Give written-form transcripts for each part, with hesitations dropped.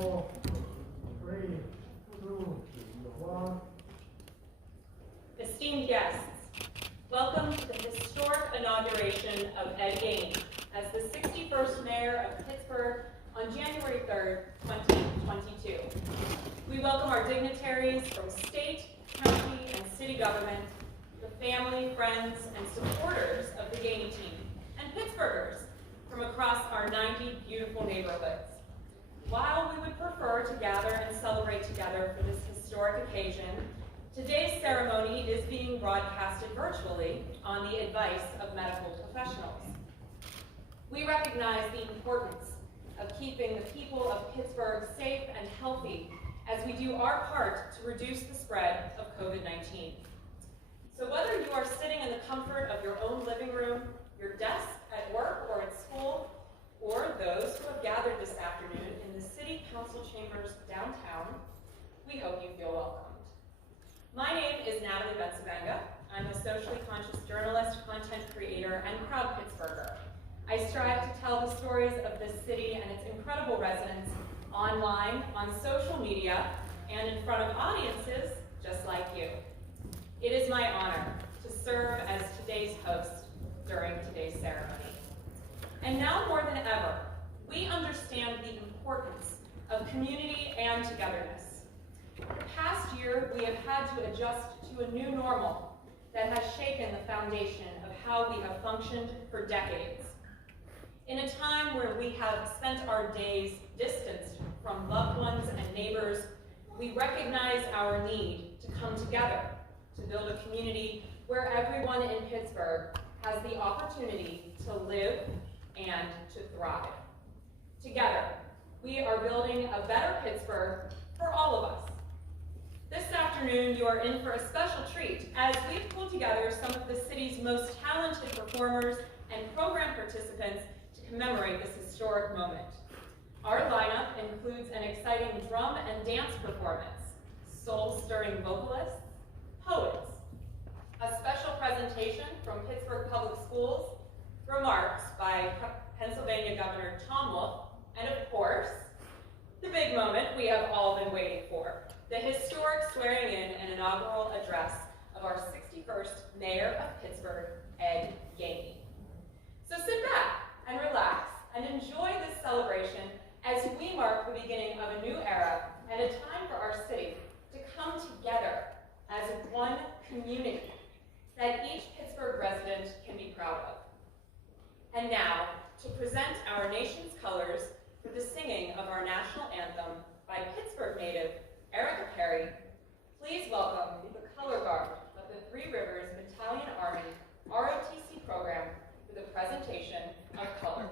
4, 3, 2, 1. Esteemed guests, welcome to the historic inauguration of Ed Gainey as the 61st Mayor of Pittsburgh on January 3rd, 2022. We welcome our dignitaries from state, county, and city government, the family, friends, and supporters of the Gainey team, and Pittsburghers from across our 90 beautiful neighborhoods. While we would prefer to gather and celebrate together for this historic occasion, today's ceremony is being broadcasted virtually on the advice of medical professionals. We recognize the importance of keeping the people of Pittsburgh safe and healthy as we do our part to reduce the spread of COVID-19. So whether you are sitting in the comfort of your own living room, your desk at work or at school, or those who have gathered this afternoon in the City Council chambers downtown, we hope you feel welcomed. My name is Natalie Bensabenga. I'm a socially conscious journalist, content creator, and proud Pittsburgher. I strive to tell the stories of this city and its incredible residents online, on social media, and in front of audiences just like you. It is my honor to serve as today's host during today's ceremony. And now more than ever, we understand the importance of community and togetherness. The past year, we have had to adjust to a new normal that has shaken the foundation of how we have functioned for decades. In a time where we have spent our days distanced from loved ones and neighbors, we recognize our need to come together to build a community where everyone in Pittsburgh has the opportunity to live and to thrive. Together, we are building a better Pittsburgh for all of us. This afternoon, you are in for a special treat as we've pulled together some of the city's most talented performers and program participants to commemorate this historic moment. Our lineup includes an exciting drum and dance performance, soul-stirring vocalists, poets, a special presentation from Pittsburgh Public Schools, remarks by Pennsylvania Governor Tom Wolf, and of course, the big moment we have all been waiting for, the historic swearing in and inaugural address of our 61st Mayor of Pittsburgh, Ed Gainey. So sit back and relax and enjoy this celebration as we mark the beginning of a new era and a time for our city to come together as one community that each Pittsburgh resident can be proud of. And now, to present our nation's colors for the singing of our national anthem by Pittsburgh native Erica Perry, please welcome the color guard of the Three Rivers Battalion Army ROTC program for the presentation of colors.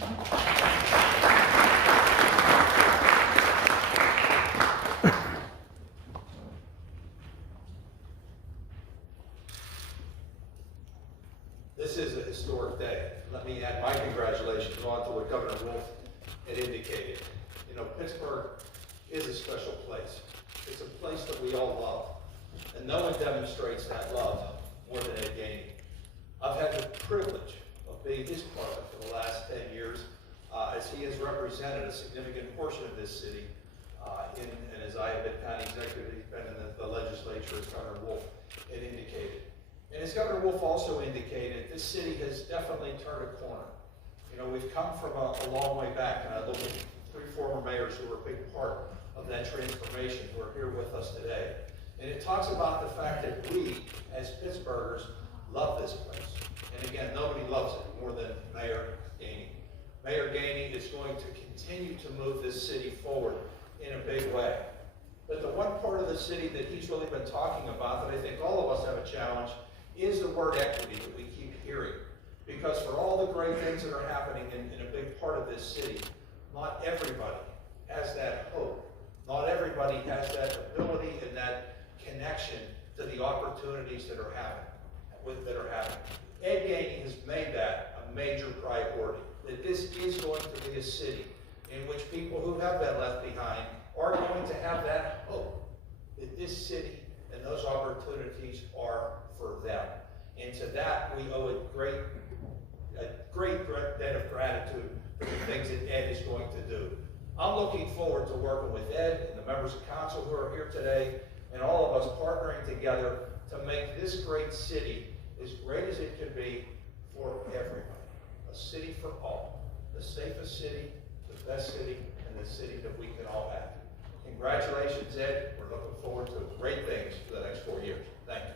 This is a historic day. Let me add my congratulations on to what Governor Wolf had indicated. You know, Pittsburgh is a special place. It's a place that we all love. And no one demonstrates that love more than Ed Gainey. I've had the privilege of being his partner for the last 10 years as he has represented a significant portion of this city. And as I have been county executive, he's been in the legislature, as Governor Wolf had indicated. And as Governor Wolf also indicated, this city has definitely turned a corner. You know, we've come from a long way back, and I look at 3 former mayors who were a big part of that transformation who are here with us today. And it talks about the fact that we, as Pittsburghers, love this place. And again, nobody loves it more than Mayor Gainey. Mayor Gainey is going to continue to move this city forward in a big way. But the one part of the city that he's really been talking about that I think all of us have a challenge is the word equity that we keep hearing. Because for all the great things that are happening in a big part of this city, not everybody has that hope. Not everybody has that ability and that connection to the opportunities that are happening. Ed Gainey has made that a major priority, that this is going to be a city in which people who have been left behind are going to have that hope that this city and those opportunities are for them. And to that, we owe a great debt of gratitude for the things that Ed is going to do. I'm looking forward to working with Ed and the members of council who are here today, and all of us partnering together to make this great city as great as it can be for everybody. A city for all. The safest city, the best city, and the city that we can all have. Congratulations, Ed. We're looking forward to great things for the next 4 years. Thank you.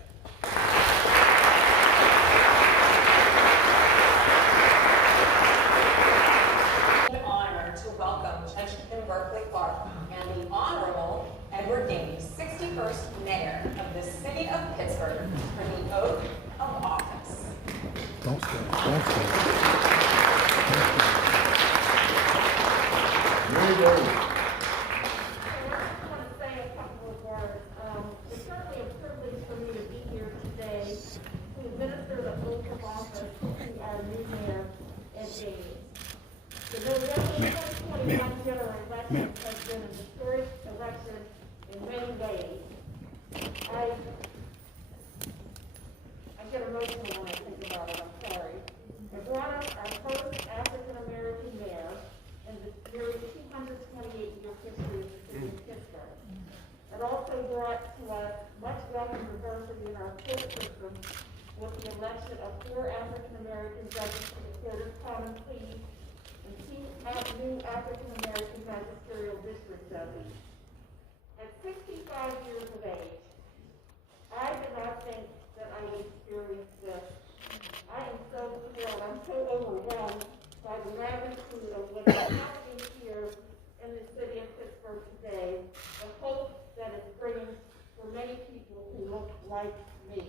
An honor to welcome Judge Kim Berkeley Clark and the Honorable Edward Gainey, 61st Mayor of the City of Pittsburgh, for the oath of office. Don't stay. Very good. Has been a historic election in many ways. I get emotional when I think about it, I'm sorry. It brought us our first African-American mayor in the nearly 228-year history of the city of Pittsburgh. It also brought to us much welcome diversity in our court system with the election of 4 African-American judges to the Court of Common Pleas and 2 new African-American magisterial district judges. At 65 years of age, I did not think that I would experience this. I am so thrilled, I'm so overwhelmed by the magnitude of what is happening here in the city of Pittsburgh today, the hope that it's bringing for many people who look like me.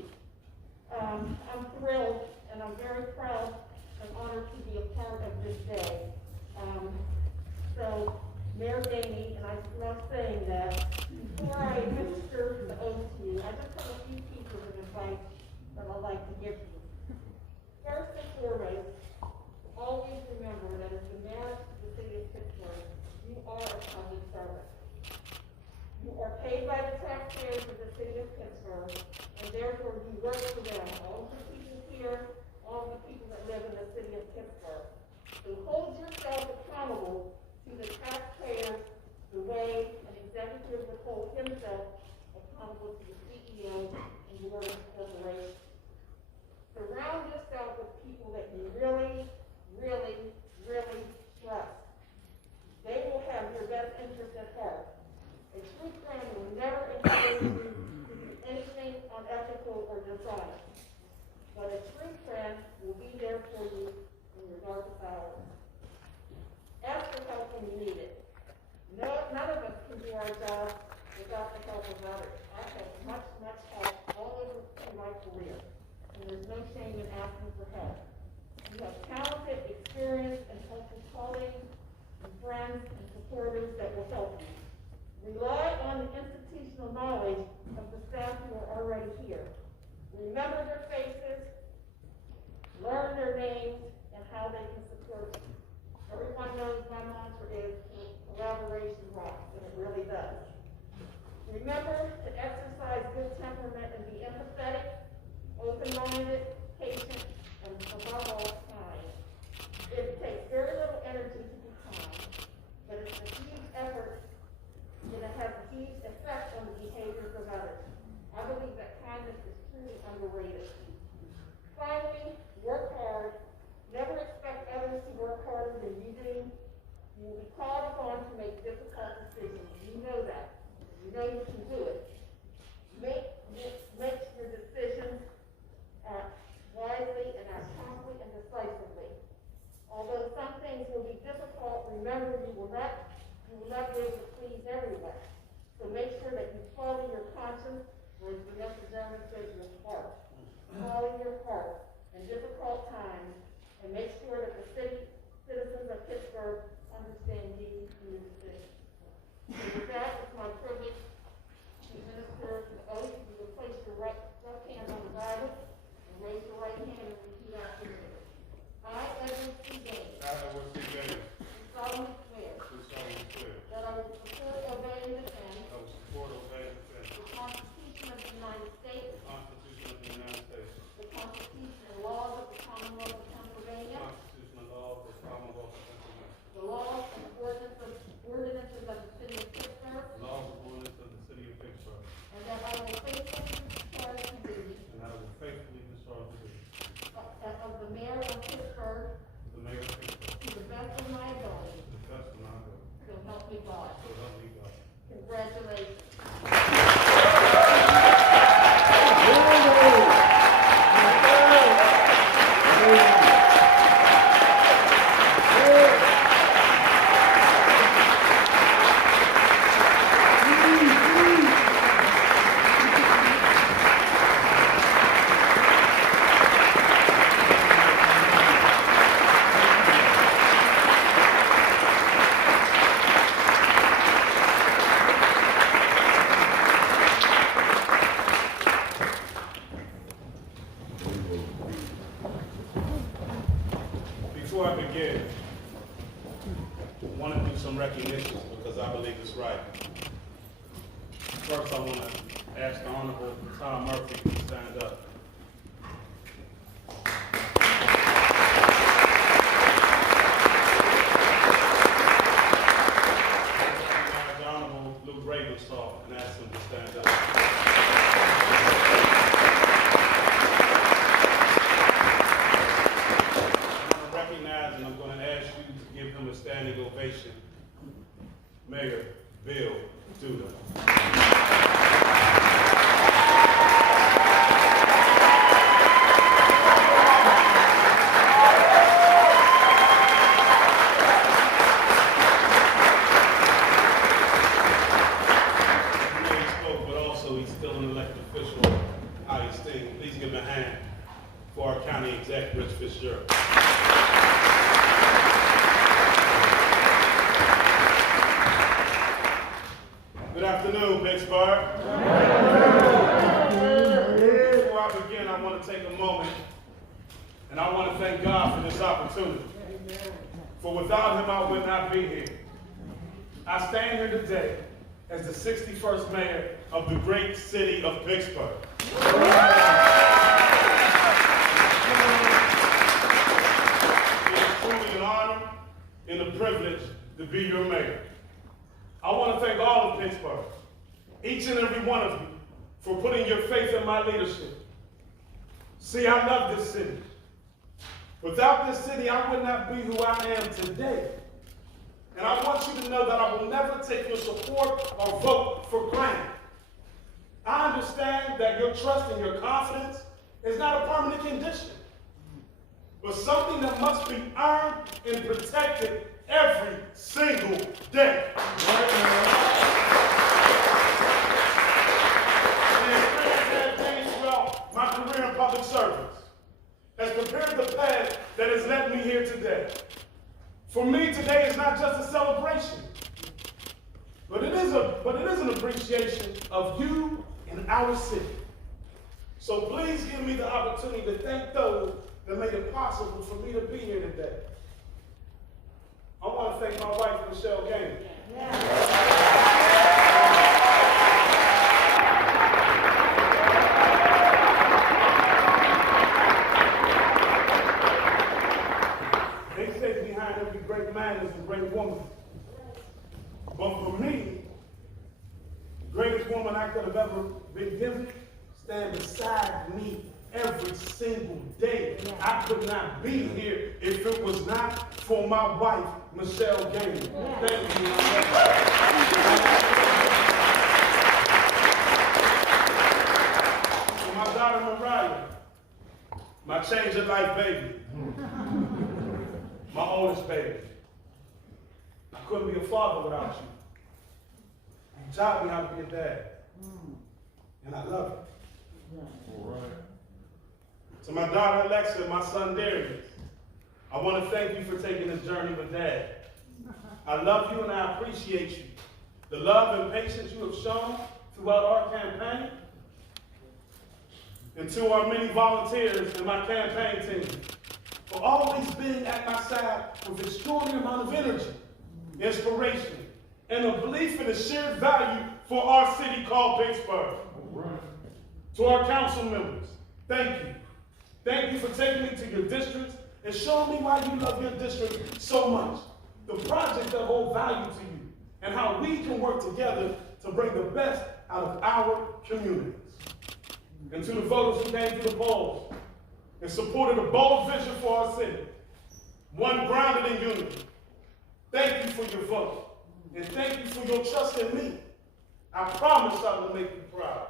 I'm thrilled and I'm very proud and honored to be a part of this day. So, Mayor Gainey, and I love saying that, before I administer the oath to you, I just have a few pieces of advice that I'd like to give you. First and foremost, always remember that as the mayor of the city of Pittsburgh, you are a public servant. You are paid by the taxpayers of the city of Pittsburgh, and therefore you work for them, all of the people here, all of the people that live in the city of Pittsburgh. So hold yourself accountable to the taxpayers the way an executive would hold himself accountable to the CEO and your corporation. Surround yourself with people that you really, really, really trust. They will have your best interest at heart. A true friend will never encourage you to do anything unethical or dishonest. But a true friend will be there for you in your darkest hours. Ask for help when you need it. None of us can do our job without the help of others. I've had much, much help all over my career, and there's no shame in asking for help. You have talented, experienced, and helpful colleagues, and friends, and supporters that will help you. Rely on the institutional knowledge of the staff who are already here. Remember their faces, learn their names, and how they can support you. Everyone knows my mantra is collaboration rocks, and it really does. Remember to exercise good temperament and be empathetic, open-minded, patient, and above all, kind. It takes very little energy to be kind, but it's a huge effort and it has a huge effect on the behaviors of others. I believe that kindness is truly underrated. Finally, work hard. Never expect others to work harder than you do. You will be called upon to make difficult decisions. You know that. You know you can do it. Make your decisions wisely and act promptly and decisively. Although some things will be difficult, remember you will not be able to please everyone. So make sure that you follow your conscience, or as Vanessa German says, your heart. Follow your heart in difficult times, and make sure that the citizens of Pittsburgh understand you and your decisions. So with that, it's my privilege to minister the oath. You will place your left hand on the Bible and raise your right hand and repeat after me. I, Edward C. Gainey, do solemnly swear that I will support, obey, and defend the Constitution of the United States, the Constitution and laws of the Commonwealth of Pennsylvania, the laws and ordinances of the City of Pittsburgh, and that I will faithfully discharge the duties of the Mayor of Pittsburgh to the best of my ability. So help me God. Congratulations. Before I begin, I want to do some recognitions because I believe it's right. First, I want to ask the Honorable Tom Murphy to stand up. The Honorable Luke Ravensall and ask him to stand up. And I'm going to ask you to give him a standing ovation. Mayor Bill Duda. But also he's still an elected official, high esteem. Please give him a hand for our county exec, Rich Fitzgerald. Good afternoon, Pittsburgh. Before I begin, I want to take a moment and I want to thank God for this opportunity. For without him, I would not be here. I stand here today as the 61st mayor of the great city of Pittsburgh. It is truly an honor and a privilege to be your mayor. I want to thank all of Pittsburgh, each and every one of you, for putting your faith in my leadership. See, I love this city. Without this city, I would not be who I am today. And I want you to know that I will never take your support or vote for granted. I understand that your trust and your confidence is not a permanent condition, but something that must be earned and protected every single day. Throughout my career in public service has prepared the path that has led me here today. For me but it is an appreciation of you and our city. So please give me the opportunity to thank those that made it possible for me to be here today. I want to thank my wife, Michelle Gainey. They say behind every great man is a great woman. But for me, the greatest woman I could have ever been given stand beside me every single day. I could not be here if it was not for my wife, Michelle Gainey. Thank you. For my daughter, Mariah, my change of life baby, my oldest baby. I couldn't be a father without you. You taught me how to be a dad. And I love it. All right. To my daughter Alexa and my son Darius, I want to thank you for taking this journey with Dad. I love you and I appreciate you. The love and patience you have shown throughout our campaign. And to our many volunteers and my campaign team, for always being at my side with extraordinary amount of energy, inspiration, and a belief in the shared value for our city called Pittsburgh. To our council members, thank you. Thank you for taking me to your districts and showing me why you love your district so much. The projects that hold value to you and how we can work together to bring the best out of our communities. And to the voters who came to the polls and supported a bold vision for our city, one grounded in unity. Thank you for your vote. And thank you for your trust in me. I promise I will make you proud.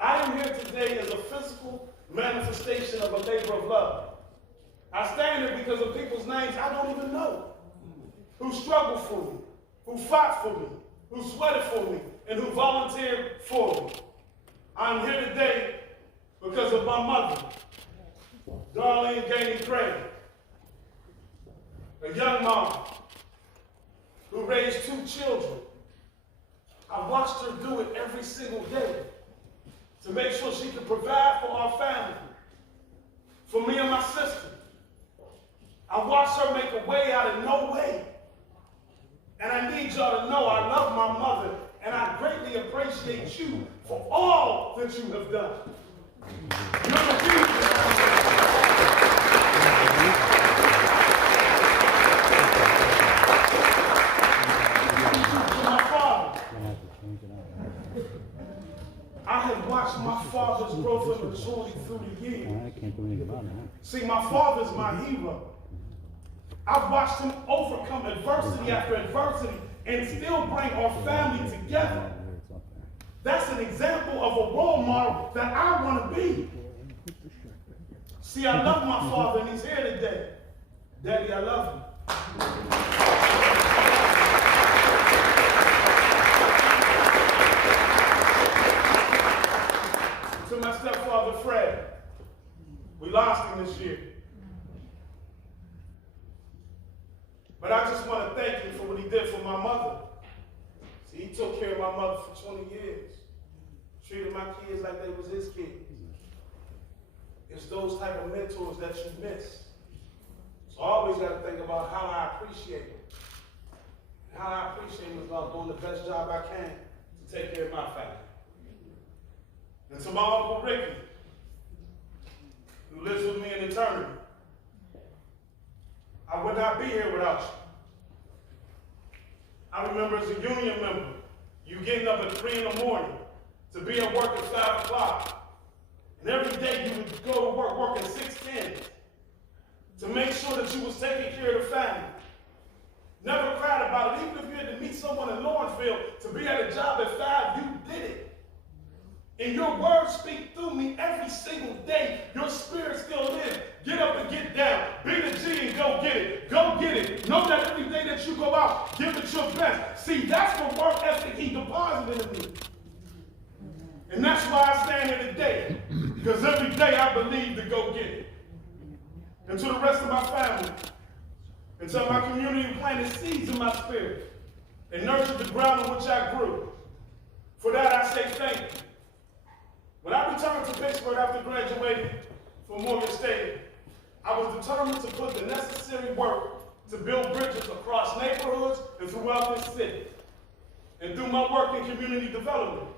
I am here today as a physical manifestation of a labor of love. I stand here because of people's names I don't even know, who struggled for me, who fought for me, who sweated for me, and who volunteered for me. I'm here today because of my mother, Darlene Gainey Craig, a young mom who raised 2 children. I watched her do it every single day to make sure she could provide for our family, for me and my sister. I watched her make a way out of no way. And I need y'all to know I love my mother and I greatly appreciate you for all that you have done. You're the future. I have watched my father's growth and maturity through the years. I can't do anything about it. See, my father's my hero. I've watched him overcome adversity after adversity and still bring our family together. That's an example of a role model that I want to be. See, I love my father and he's here today. Daddy, I love you. To my stepfather, Fred, we lost him this year. But I just want to thank him for what he did for my mother. See, he took care of my mother for 20 years. Treated my kids like they was his kids. It's those type of mentors that you miss. So I always got to think about how I appreciate him. How I appreciate him is about doing the best job I can to take care of my family. And to my Uncle Ricky, who lives with me in eternity, I would not be here without you. I remember as a union member, you getting up at 3 in the morning to be at work at 5 o'clock. And every day you would go to work working 6-10 to make sure that you was taking care of the family. Never cried about it. Even if you had to meet someone in Lawrenceville to be at a job at 5, you did it. And your words speak through me every single day. Your spirit still lives. Get up and get down. Be the G and go get it. Go get it. Know that every day that you go out, give it your best. See, that's the work ethic he deposited in me. And that's why I stand here today. Because every day I believe to go get it. And to the rest of my family, and to my community who planted seeds in my spirit, and nurtured the ground on which I grew. For that I say thank you. When I returned to Pittsburgh after graduating from Morgan State, I was determined to put the necessary work to build bridges across neighborhoods and throughout this city. And through my work in community development,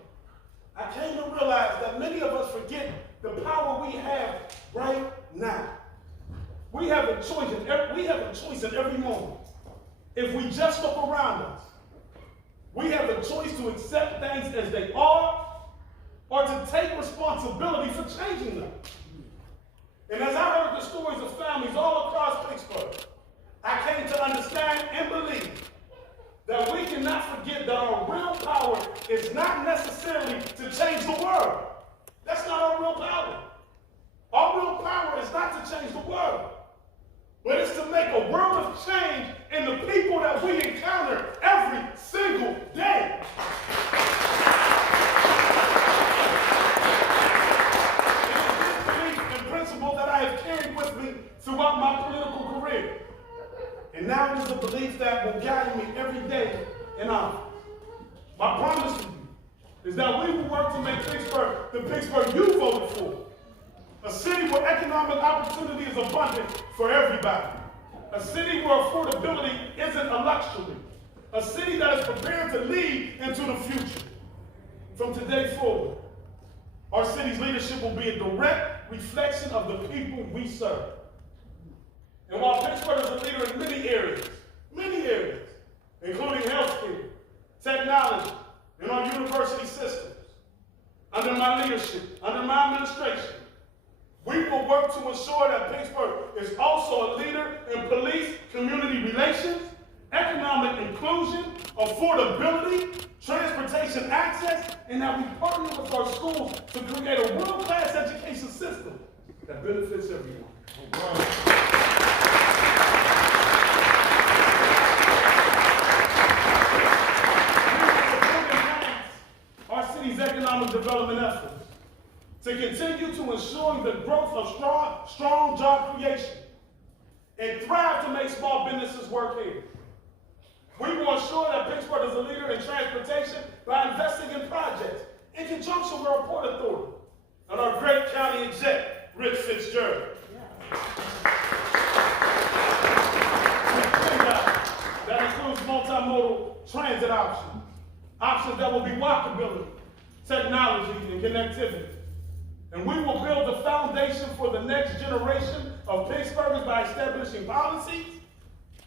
I came to realize that many of us forget the power we have right now. We have a choice in every moment. If we just look around us, we have a choice to accept things as they are or to take responsibility for changing them. And as I heard the stories of families all across Pittsburgh, I came to understand and believe that we cannot forget that our real power is not necessarily to change the world. That's not our real power. Our real power is not to change the world, but it's to make a world of change in the people that we encounter every single day. It is this belief and principle that I have carried with me throughout my political career. And now it is a belief that will guide me every day in office. My promise to you is that we will work to make Pittsburgh the Pittsburgh you voted for. A city where economic opportunity is abundant for everybody. A city where affordability isn't a luxury. A city that is prepared to lead into the future. From today forward, our city's leadership will be a direct reflection of the people we serve. And while Pittsburgh is a leader in many areas, including healthcare, technology, and our university systems, under my leadership, under my administration, we will work to ensure that Pittsburgh is also a leader in police, community relations, economic inclusion, affordability, transportation access, and that we partner with our schools to create a world-class education system that benefits everyone. Our city's economic development efforts to continue to ensure the growth of strong job creation and thrive to make small businesses work here. We will ensure that Pittsburgh is a leader in transportation by investing in projects in conjunction with our Port Authority and our great county exec, Rich Fitzgerald. That includes multimodal transit options that will be walkability, technology, and connectivity. And we will build the foundation for the next generation of Pittsburghers by establishing policies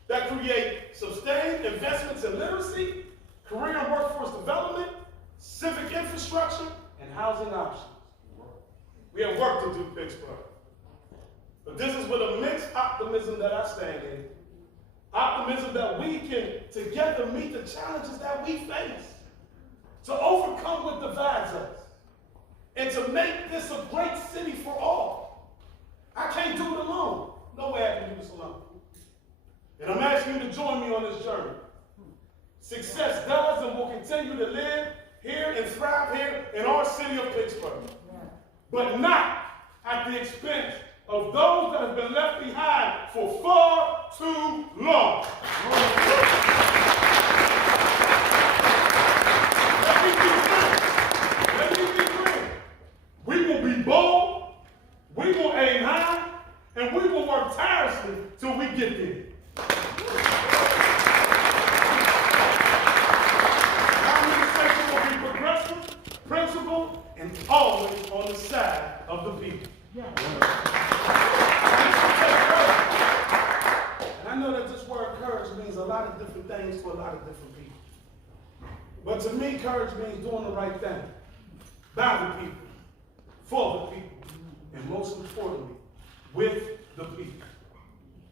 that create sustained investments in literacy, career and workforce development, civic infrastructure, and housing options. We have work to do, Pittsburgh. But this is with a mixed optimism that I stand in. Optimism that we can together meet the challenges that we face, to overcome what divides us, and to make this a great city for all. I can't do it alone. No way I can do this alone. And I'm asking you to join me on this journey. Success does and will continue to live here and thrive here in our city of Pittsburgh. But not at the expense of those that have been left behind for far too long. Let me be clear. We will be bold, we will aim high, and we will work tirelessly till we get there. Our administration will be progressive, principled, and always on the side of the people. And I know that this word courage means a lot of different things to a lot of different people. But to me, courage means doing the right thing. By the people, for the people, and most importantly, with the people.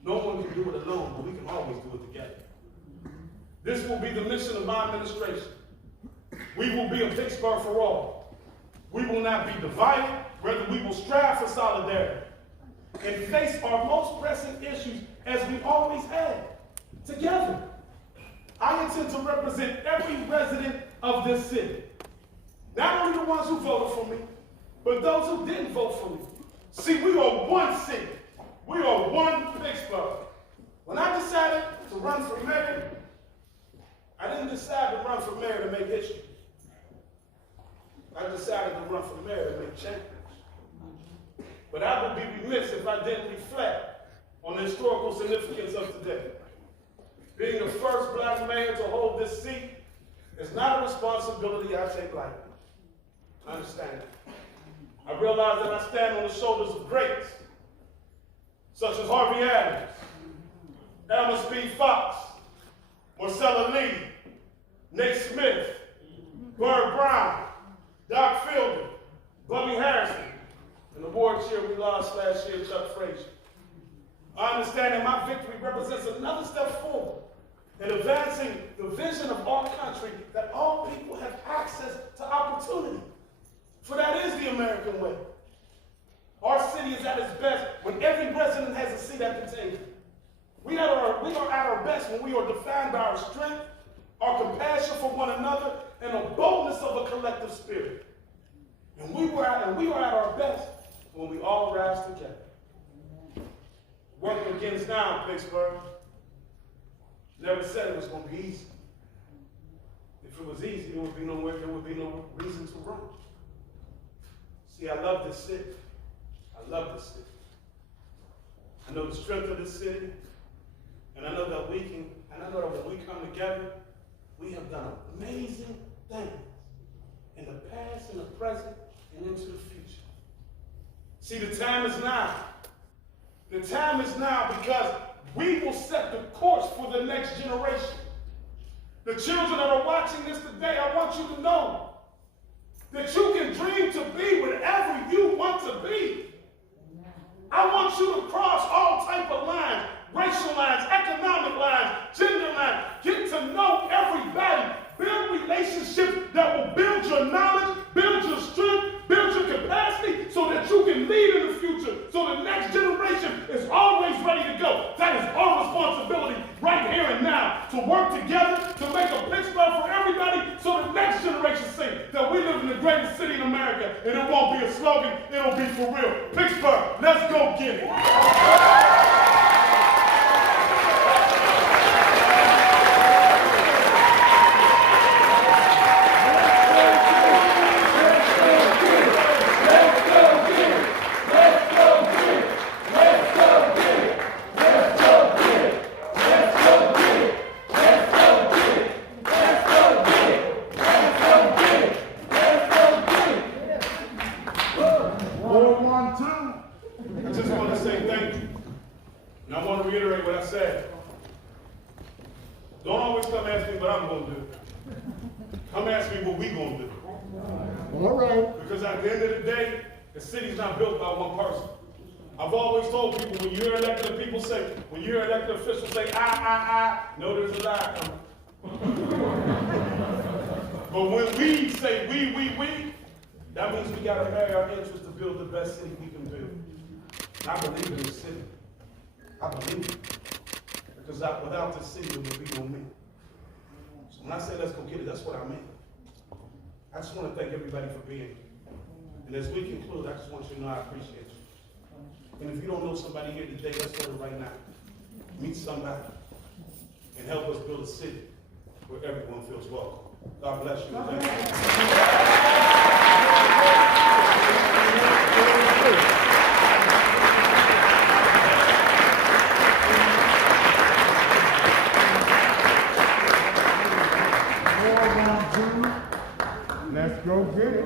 No one can do it alone, but we can always do it together. This will be the mission of my administration. We will be a Pittsburgh for all. We will not be divided, rather we will strive for solidarity and face our most pressing issues as we always have, together. I intend to represent every resident of this city. Not only the ones who voted for me, but those who didn't vote for me. See, we are one city. We are one Pittsburgh. When I decided to run for mayor, I didn't didn't decide to run for mayor to make history. I decided to run for mayor to make change. But I would be remiss if I didn't reflect on the historical significance of today. Being the first black mayor to hold this seat is not a responsibility I take lightly. I understand it. I realize that I stand on the shoulders of greats, such as Harvey Adams, Elmer Speed Fox, Marcella Lee, Nate Smith, Bird Brown, Doc Fielding, Bubby Harrison, and the board chair we lost last year, Chuck Frazier. I understand that my victory represents another step forward in advancing the vision of our country that all people have access to opportunity. For that is the American way. Our city is at its best when every resident has a seat at the table. We are at our best when we are defined by our strength, our compassion for one another, and the boldness of a collective spirit. And we are at our best when we all rise together. Work begins now, Pittsburgh. Never said it was going to be easy. If it was easy, there would be no reason to run. See, I love this city. I love this city. I know the strength of this city, and I know that when we come together, we have done amazing things in the past, in the present, and into the future. See, the time is now. The time is now because we will set the course for the next generation. The children that are watching this today, I want you to know that you can dream to be whatever you want to be. I want you to cross all type of lines, racial lines, economic lines, gender lines. Get to know everybody. Build relationships that will build your knowledge, build your strength, build your capacity so that you can lead in the future, so the next generation is always ready to go. That is our responsibility right here and now, to work together to make a Pittsburgh for everybody so the next generation see that we live in the greatest city in America, and it won't be a slogan, it'll be for real. Pittsburgh, let's go get it. I just want to say thank you. And I want to reiterate what I said. Don't always come ask me what I'm going to do. Come ask me what we're going to do. All right. Because at the end of the day, the city's not built by one person. I've always told people, when you're elected, people say, when you're elected officials say, I, no, there's a lie coming. But when we say we, that means we got to marry our interests to build the best city we can build. And I believe in the city. I believe it. Because without this city, there would be no me. So when I say let's go get it, that's what I mean. I just want to thank everybody for being here. And as we conclude, I just want you to know I appreciate you. And if you don't know somebody here today, let's go right now. Meet somebody and help us build a city where everyone feels welcome. God bless you. Thank you. Let's go get it.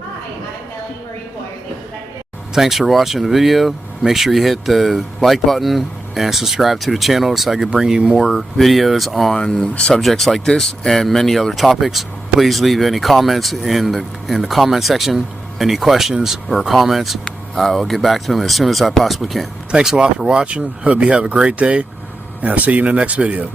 Hi, I'm Melanie Marie Boyer, the executive. Thanks for watching the video. Make sure you hit the like button and subscribe to the channel so I can bring you more videos on subjects like this and many other topics. Please leave any comments in the comment section. Any questions or comments, I'll get back to them as soon as I possibly can. Thanks a lot for watching. Hope you have a great day, and I'll see you in the next video.